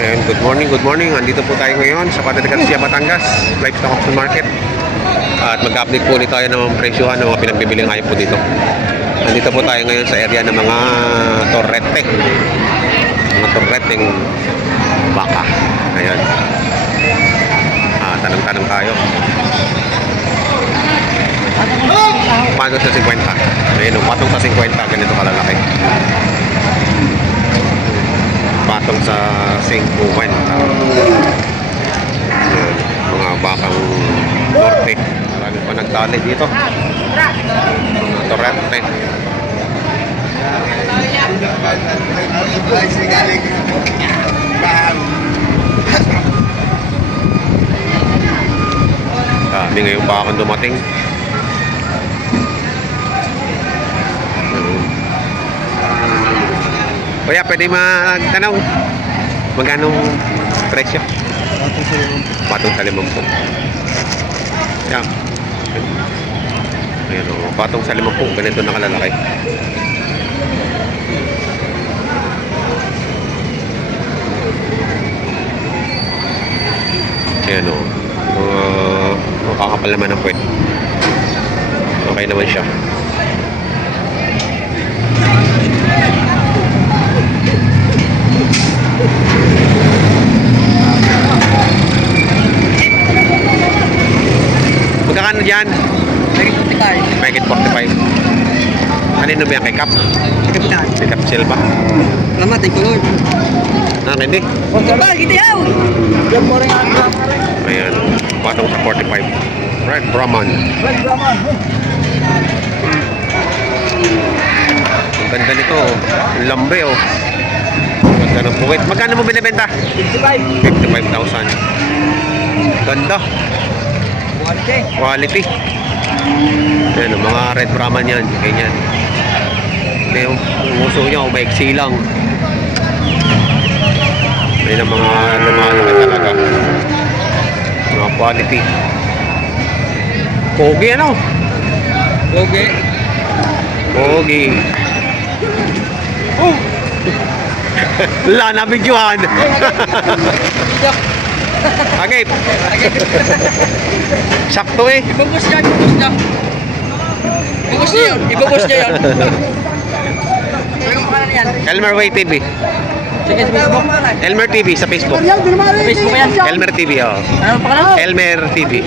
Ayun, good morning. Andito po tayo ngayon sa Padre Garcia, Batangas, Livestock Auction Market. At mag-update po ulit tayo ng presyuhan ng mga pinagbibili ngayon po dito. Andito po tayo ngayon sa area ng mga torrete. Mga torreteng baka. Ayan. Tanong-tanong tayo. Patong sa 50. Ayun, patong sa 50. Ganito kalalaki. Patong sa 50. Mga bakang norte. Marami pa nagtali dito. Mga torrente. Dami ngayon bakang dumating. Kuya, pwede magtanong magkano presyo? Patong sa 50. Yan. Ayan o, patong sa 50. Ganito na kalalaki. Ayan o. Makakapal naman ang puwet. Okay naman siya. Magkakano dyan? Megit 45. Kanino ba yan? Kay Cap? Kay Cap Silva. Salamat, ikaw Lord. Hindi. Ayan. Patong sa 45. Red Brahman. Ang ganda nito. Ang lambe oh. Ganda ng puwet. Magkano mo binibenta? 55,000. Ganda. Quality. Ayan, mga Red Brahman yan. Ganyan. Yung uso niya, umaiksi lang. Ayan ang mga lumalaki talaga. Mga quality. Pogi ano? Pogi. Pogi. Oh! Wala na videohan. Okay. Sakto eh. Ibubus niya. Ibubus niya yun. Anong pangalan yan? Elmer Way TV. Sige, sa Facebook. Elmer TV sa Facebook. Facebook yan? Elmer TV, oh. Anong pangalan? Elmer TV.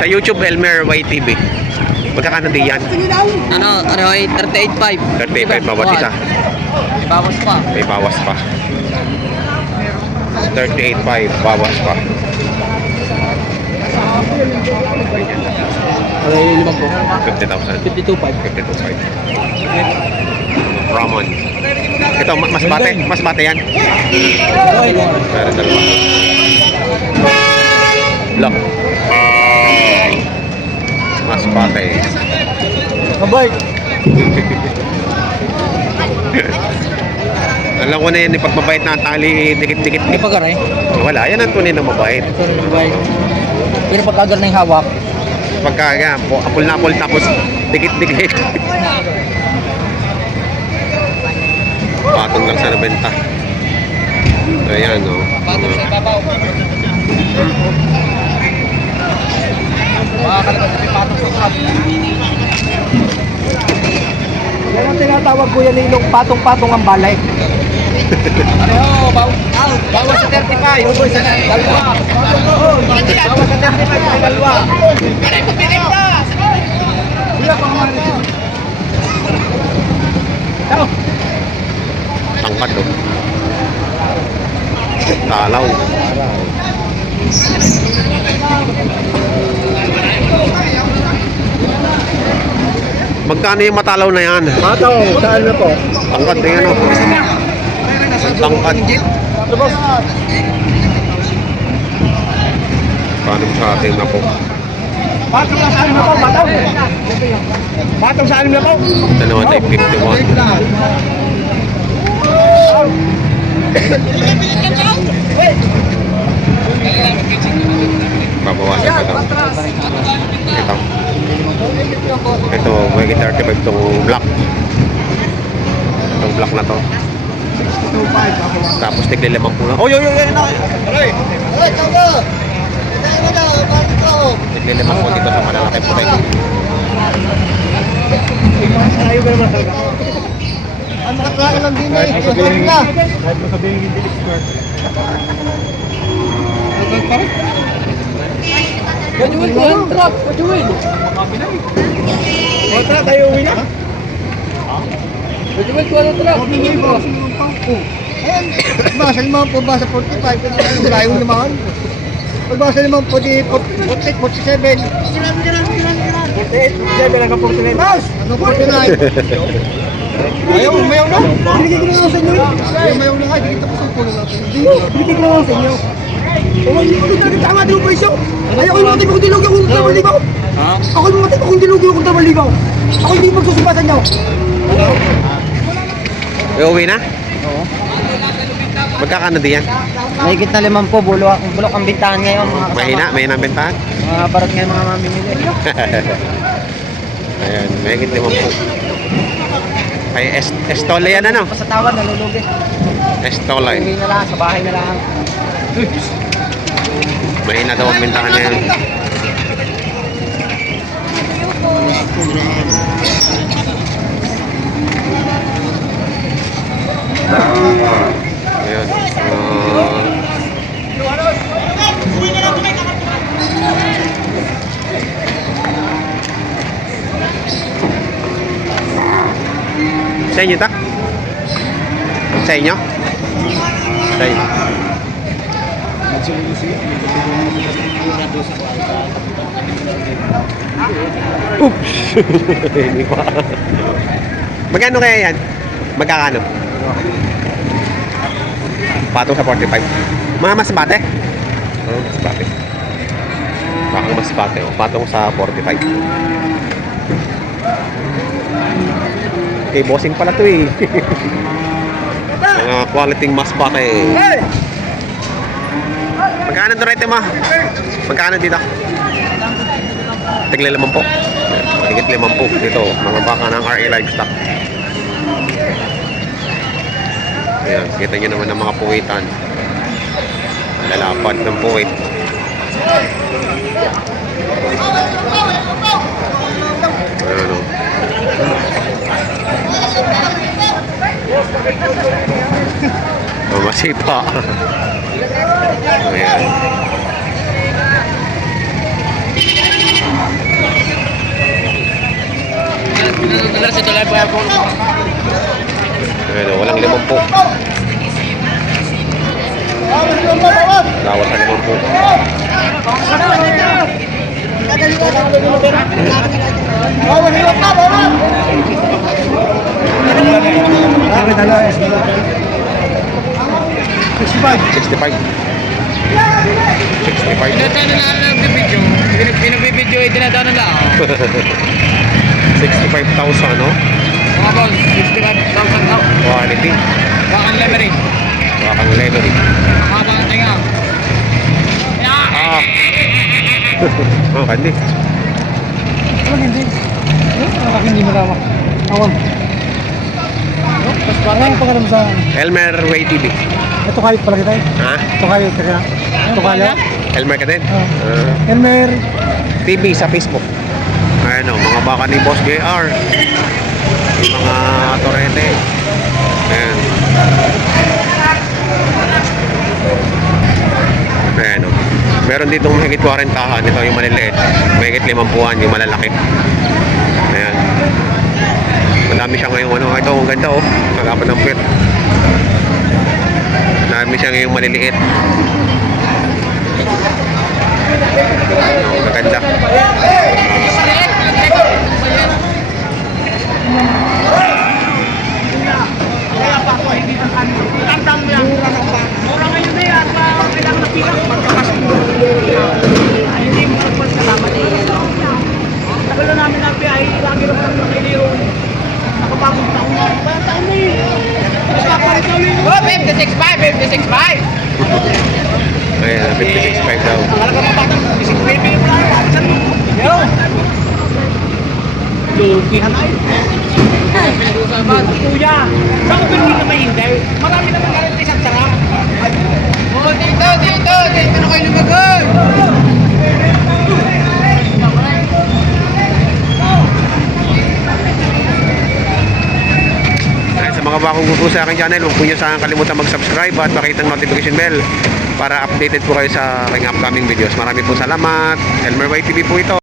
Sa YouTube, Elmer Way TV. Magkakano din yan? Ano ay 38.5. 35 bawat isa. May bawas pa. May bawas pa. 38.5 bawas pa. Ay, 50,000. 52.5. 52.5. Ramon. Ito, mas bate. Mas bate yan. Pero dalawa. Look. Mas bate. Kabay. Alam ko na yan, pag mabait na tali, dikit-dikit. May pagaray. Wala, yan ang tunay na mabait. Pero pag-agar na yung hawak. Pagka, yan, apol na apol, tapos dikit-dikit. Patong lang sa nabenta. Ayan, no. Patong sa ibabaw. Makakalabas na yung patong sa sab. Yan ang tinatawag ko yan yung patong-patong ang balay. Ano, bawas sa 35. Bawas sa dalawa. Bawas sa 35 sa dalawa. Ano yung pipilit na? Kuya, pangamari. Tao. Tangkad, no. Talaw. Magkano yung matalaw na yan? Mataw, saan na po? Tangkad din ano. Tangkad. Paano sa ating na po? Patong sa anim na po, mataw. Patong sa anim na po. Ito naman tayo 51. Babawasan pa daw. Ito. Ito, may 35 itong black. Itong black na to. 2.5. Tapos tigli 5 lang. Oy, oy, oy, oy, oy. Aray, tawag! Ito na, bakit ko? Tigli 5 dito sa malalaki puti. Ayaw ba naman talaga? Ang makaklaro lang din eh. Ito na. Kahit mo sabihin hindi expert. Pajuin ko, trap, pajuin. Kontra, tayo uwi na. Pajuin ko, trap. Ayan, basa naman po ba sa 45? Layo naman. Pagbasa naman po di 46, 47. 48, 47 lang ka 49. Ano 49? Ayaw, umayaw na. Binigay ko na nga sa inyo. Umayaw na nga, dito ko sa puno natin. Binigay ko na nga sa inyo. Hindi ko talaga tama din yung presyo. Ayaw ko yung matip akong dilugyo kung trabalikaw. Ako yung matip akong dilugyo kung trabalikaw. Ako hindi magsusubatan niyo. Uwi na? Oo. Magkakano din yan? Mahigit na 5 bulok ang bintahan ngayon mga kasama. Mahina ang bentahan? Mga barot ngayon mga mamimili. Ayan, mahigit 5 po. Ay, Estola yan ano? Pa sa tawad, nalulugi. Estola Uwi na lang, sa bahay na lang. Mahina daw ang bentahan na yan. Ayan. Sa inyo ta? Sa inyo? Sa inyo. Oops! Hindi pa. Magkano kaya yan? Magkakano? Patong sa 45. Mga masbate? Oo, masbate. Bakang masbate. O, patong sa 45. Okay, bossing pala to eh. Mga quality masbate. Magkano ito rete mo? Magkano dito? Tigli 5 po. Higit 5 po dito. Mga baka ng RA Livestock. Ayan, kita nyo naman ang mga puwitan. Lalapad ng puwit. Ayan o. Masipa. Ayan. Ayan o, walang 5 po. Lawas sa 5 po. Pinabibidyo ay dinadaan na lang. 65,000 no? Mga boss, 65,000 daw. Quality. Bakang leverage. Bakang level. Haba ng tinga. Ah. Oh, kandi. Ano hindi? Bakit hindi malawak? Awang. Mas parang pa ka naman sa... Elmer Way TV. Ito kayo pala kita eh. Ha? Ito kayo kaya. Ito kayo. Elmer ka din? Elmer. TV sa Facebook. Ayan o, mga baka ni Boss JR. Mga torete. Ayan. Ayan o. Meron dito mahigit 40-han. Ito yung maliliit. Mahigit 50-an yung malalaki. Ayan. Madami siya ngayong ano. Ito, ang ganda o. Nagapan ng puwet. Madami siya ngayong maliliit. Maganda. Mura ngayon na yan. Kailangan na pilang. Magkakasin mo. Hindi mo nagpasalamat eh. Tagal na namin nabi ay lagi naman ang nakiliro. Nakapagod na ako. Parang taon na yun. Nagpapalit na ulit. Oh, 56.5. 56.5. Ayan, 56.5 daw. Talaga mga batang 56 baby mo na. Papasan mo. Yo! Lukihan ay. Kuya, saan ko pinagin na may hindi? Marami naman mga bagong po sa aking channel, huwag po nyo saan kalimutan mag-subscribe at pakitang notification bell para updated po kayo sa aking upcoming videos. Marami po salamat. Elmer White TV po ito.